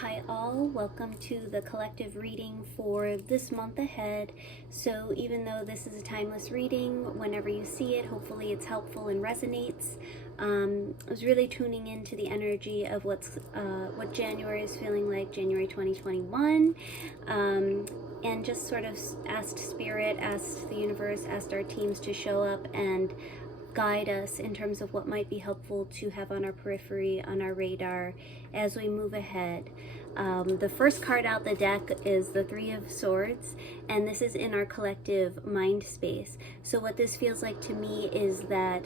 Hi all, welcome to the collective reading for this month ahead. So even though this is a timeless reading, whenever you see it, hopefully it's helpful and resonates. I was really tuning into the energy of what January is feeling like, January 2021, and just sort of asked Spirit, asked the universe, asked our teams to show up and guide us in terms of what might be helpful to have on our periphery, on our radar as we move ahead. The first card out the deck is the Three of Swords, and this is in our collective mind space. So what this feels like to me is that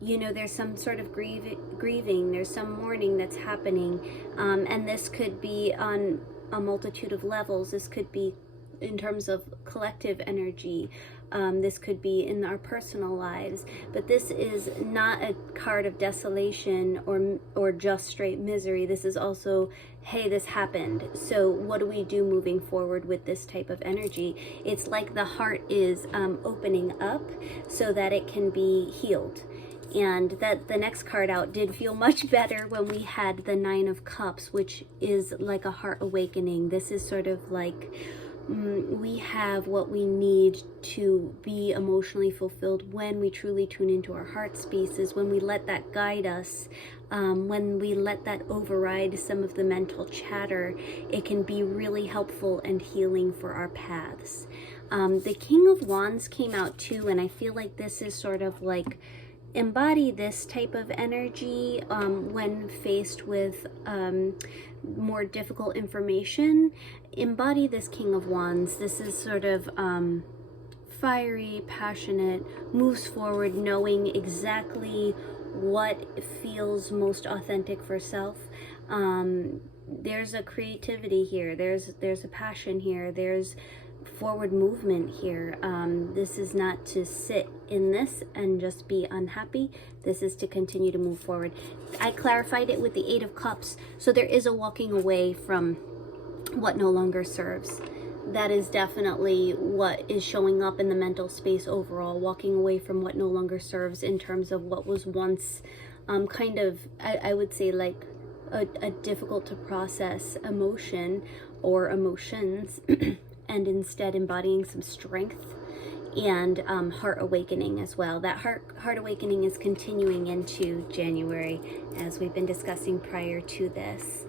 there's some sort of grieving, there's some mourning that's happening, and this could be on a multitude of levels. This could be in terms of collective energy. This could be in our personal lives, but this is not a card of desolation or just straight misery. This is also, hey, this happened, so what do we do moving forward with this type of energy? It's like the heart is opening up so that it can be healed. And that the next card out did feel much better when we had the Nine of Cups, which is like a heart awakening. This is sort of like we have what we need to be emotionally fulfilled when we truly tune into our heart spaces, when we let that guide us, when we let that override some of the mental chatter. It can be really helpful and healing for our paths. The King of Wands came out too, and I feel like this is sort of like embody this type of energy when faced with more difficult information. Embody this King of Wands. This is sort of fiery, passionate, moves forward knowing exactly what feels most authentic for self. There's a creativity here, there's a passion here, there's forward movement here. This is not to sit in this and just be unhappy. This is to continue to move forward. I clarified it with the Eight of Cups, so there is a walking away from what no longer serves. That is definitely what is showing up in the mental space overall, walking away from what no longer serves in terms of what was once kind of, I would say, like a difficult to process emotion or emotions and instead embodying some strength and heart awakening as well. That heart awakening is continuing into January, as we've been discussing prior to this.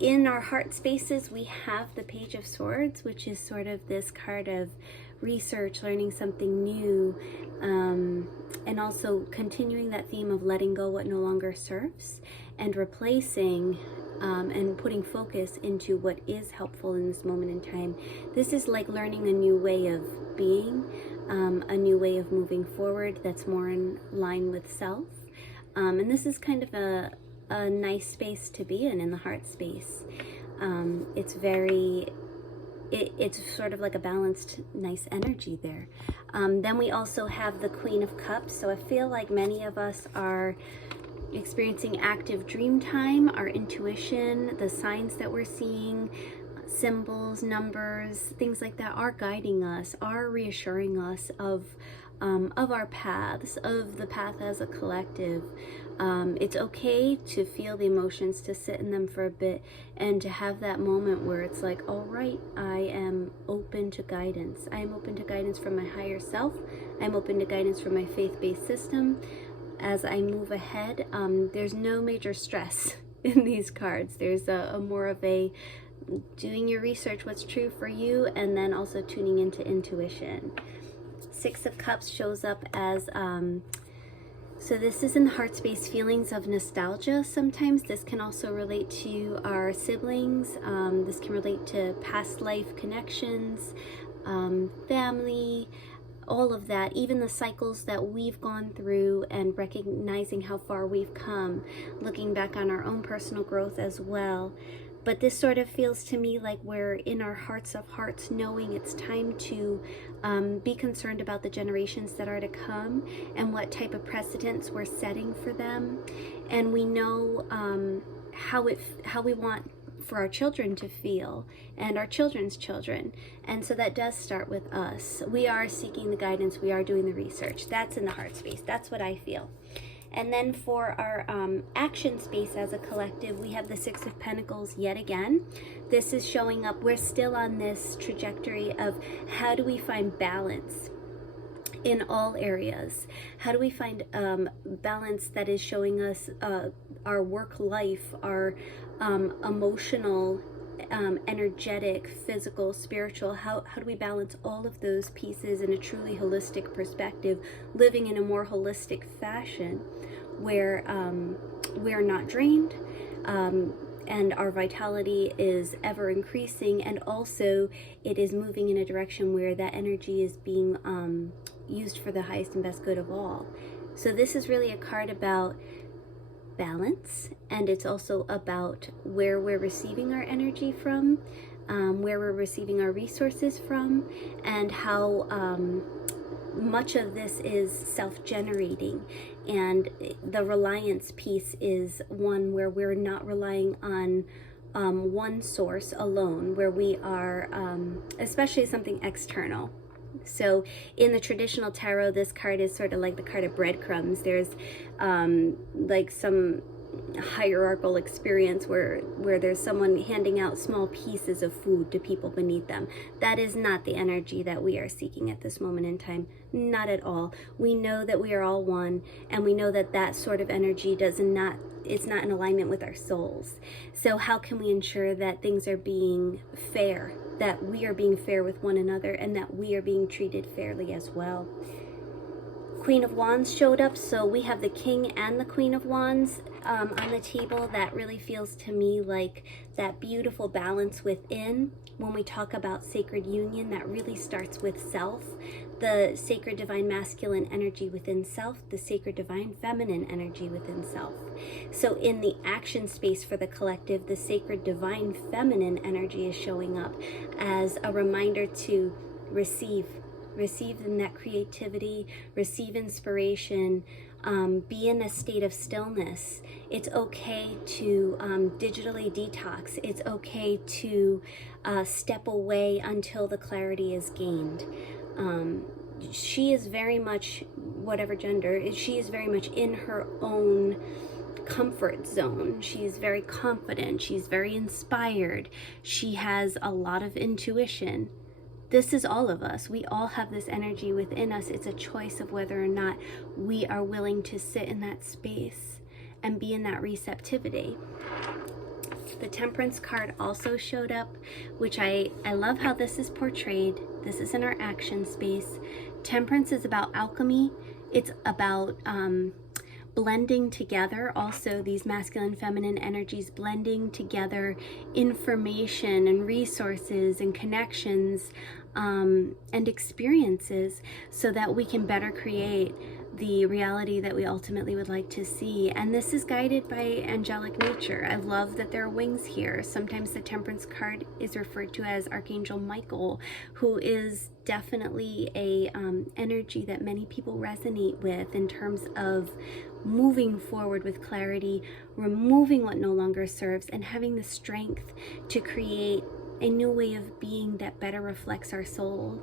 In our heart spaces, we have the Page of Swords, which is sort of this card of research, learning something new, and also continuing that theme of letting go what no longer serves and replacing and putting focus into what is helpful in this moment in time. This is like learning a new way of being, a new way of moving forward that's more in line with self. And this is kind of a nice space to be in the heart space. It's it's sort of like a balanced, nice energy there. Then we also have the Queen of Cups. So I feel like many of us are experiencing active dream time. Our intuition, the signs that we're seeing, symbols, numbers, things like that are guiding us, are reassuring us of our paths, of the path as a collective. It's okay to feel the emotions, to sit in them for a bit, and to have that moment where it's like, all right, I am open to guidance. I am open to guidance from my higher self. I'm open to guidance from my faith-based system. As I move ahead, there's no major stress in these cards. There's a more of a doing your research, what's true for you, and then also tuning into intuition. Six of Cups shows up as, so this is in the heart space, feelings of nostalgia. Sometimes this can also relate to our siblings. This can relate to past life connections, family, all of that, even the cycles that we've gone through, and recognizing how far we've come, looking back on our own personal growth as well. But this sort of feels to me like we're in our hearts of hearts, knowing it's time to be concerned about the generations that are to come and what type of precedents we're setting for them. And we know how we want for our children to feel, and our children's children. And so that does start with us. We are seeking the guidance, we are doing the research. That's in the heart space. That's what I feel. And then for our action space as a collective, we have the Six of Pentacles yet again. This is showing up. We're still on this trajectory of how do we find balance in all areas? How do we find balance that is showing us our work life, our emotional, energetic, physical, spiritual? How do we balance all of those pieces in a truly holistic perspective, living in a more holistic fashion where we're not drained, and our vitality is ever increasing, and also it is moving in a direction where that energy is being used for the highest and best good of all. So this is really a card about balance, and it's also about where we're receiving our energy from, where we're receiving our resources from, and how much of this is self-generating. And the reliance piece is one where we're not relying on one source alone, where we are, especially something external. So in the traditional tarot, this card is sort of like the card of breadcrumbs. There's like some hierarchical experience where there's someone handing out small pieces of food to people beneath them. That is not the energy that we are seeking at this moment in time. Not at all. We know that we are all one, and we know that that sort of energy it's not in alignment with our souls. So how can we ensure that things are being fair, that we are being fair with one another, and that we are being treated fairly as well? Queen of Wands showed up, so we have the King and the Queen of Wands on the table. That really feels to me like that beautiful balance within. When we talk about sacred union, that really starts with self, the sacred divine masculine energy within self, the sacred divine feminine energy within self. So in the action space for the collective, the sacred divine feminine energy is showing up as a reminder to receive in that creativity, receive inspiration, be in a state of stillness. It's okay to digitally detox. It's okay to step away until the clarity is gained. She is very much, whatever gender, she is very much in her own comfort zone. She's very confident. She's very inspired. She has a lot of intuition. This is all of us. We all have this energy within us. It's a choice of whether or not we are willing to sit in that space and be in that receptivity. The Temperance card also showed up, which I love how this is portrayed. This is in our action space. Temperance is about alchemy. It's about blending together, also these masculine feminine energies, blending together information and resources and connections and experiences so that we can better create the reality that we ultimately would like to see. And this is guided by angelic nature. I love that there are wings here. Sometimes the Temperance card is referred to as Archangel Michael, who is definitely a energy that many people resonate with in terms of moving forward with clarity, removing what no longer serves, and having the strength to create a new way of being that better reflects our soul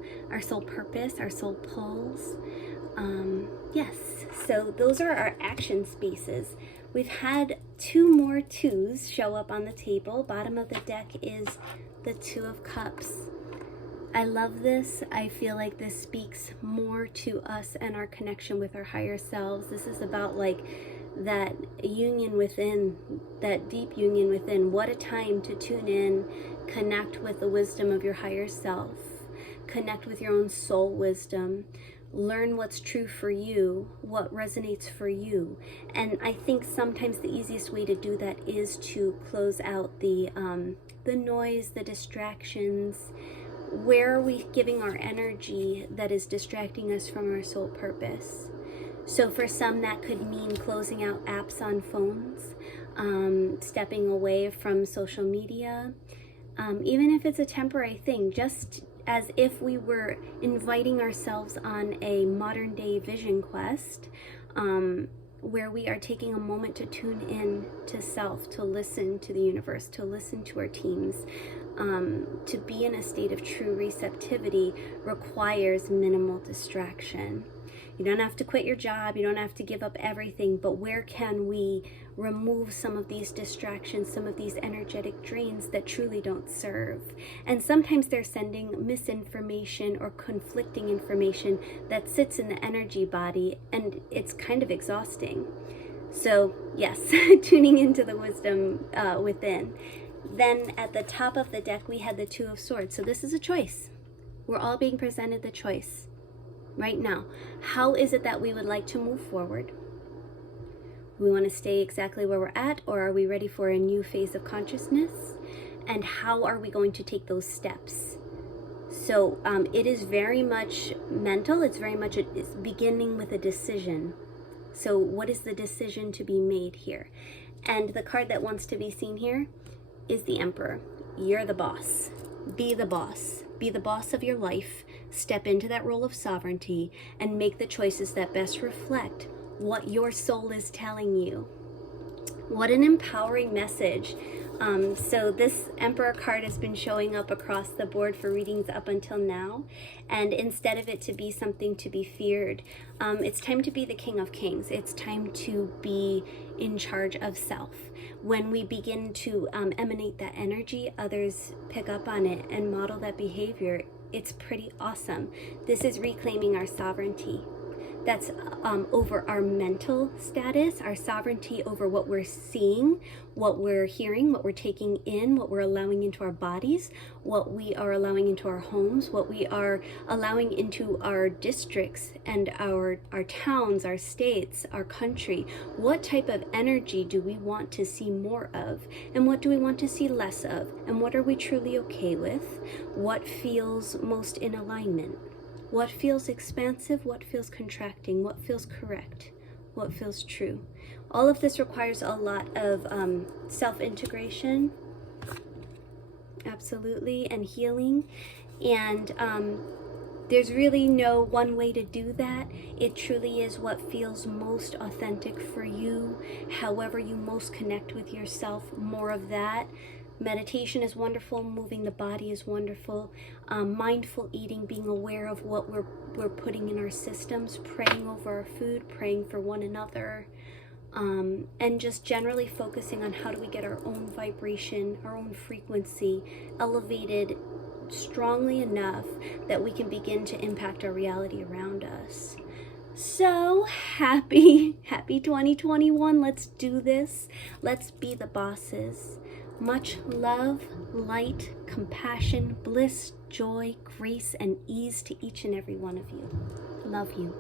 purpose, our soul pulls. Yes, so those are our action spaces. We've had two more twos show up on the table. Bottom of the deck is the Two of Cups. I love this. I feel like this speaks more to us and our connection with our higher selves. This is about like that union within, that deep union within. What a time to tune in, connect with the wisdom of your higher self, connect with your own soul wisdom, learn what's true for you, what resonates for you. And I think sometimes the easiest way to do that is to close out the noise, the distractions. Where are we giving our energy that is distracting us from our soul purpose? So for some, that could mean closing out apps on phones, stepping away from social media, even if it's a temporary thing, just as if we were inviting ourselves on a modern day vision quest, where we are taking a moment to tune in to self, to listen to the universe, to listen to our teams. To be in a state of true receptivity requires minimal distraction. You don't have to quit your job. You don't have to give up everything. But where can we remove some of these distractions, some of these energetic drains that truly don't serve? And sometimes they're sending misinformation or conflicting information that sits in the energy body, and it's kind of exhausting. So yes, tuning into the wisdom within. Then at the top of the deck, we had the Two of Swords. So this is a choice. We're all being presented the choice right now. How is it that we would like to move forward? We want to stay exactly where we're at, or are we ready for a new phase of consciousness? And how are we going to take those steps? So it is very much mental. It's very much it's beginning with a decision. So what is the decision to be made here? And the card that wants to be seen here is the Emperor. You're the boss. Be the boss. Be the boss of your life. Step into that role of sovereignty and make the choices that best reflect what your soul is telling you. What an empowering message. So this Emperor card has been showing up across the board for readings up until now. And instead of it to be something to be feared, it's time to be the King of Kings. It's time to be in charge of self. When we begin to emanate that energy, others pick up on it and model that behavior. It's pretty awesome. This is reclaiming our sovereignty. That's over our mental status, our sovereignty over what we're seeing, what we're hearing, what we're taking in, what we're allowing into our bodies, what we are allowing into our homes, what we are allowing into our districts and our towns, our states, our country. What type of energy do we want to see more of? And what do we want to see less of? And what are we truly okay with? What feels most in alignment? What feels expansive? What feels contracting? What feels correct? What feels true? All of this requires a lot of self-integration, absolutely, and healing. And there's really no one way to do that. It truly is what feels most authentic for you, however you most connect with yourself, more of that. Meditation is wonderful. Moving the body is wonderful. Mindful eating, being aware of what we're putting in our systems, praying over our food, praying for one another, and just generally focusing on how do we get our own vibration, our own frequency elevated strongly enough that we can begin to impact our reality around us. So happy 2021. Let's do this. Let's be the bosses. Much love, light, compassion, bliss, joy, grace, and ease to each and every one of you. Love you.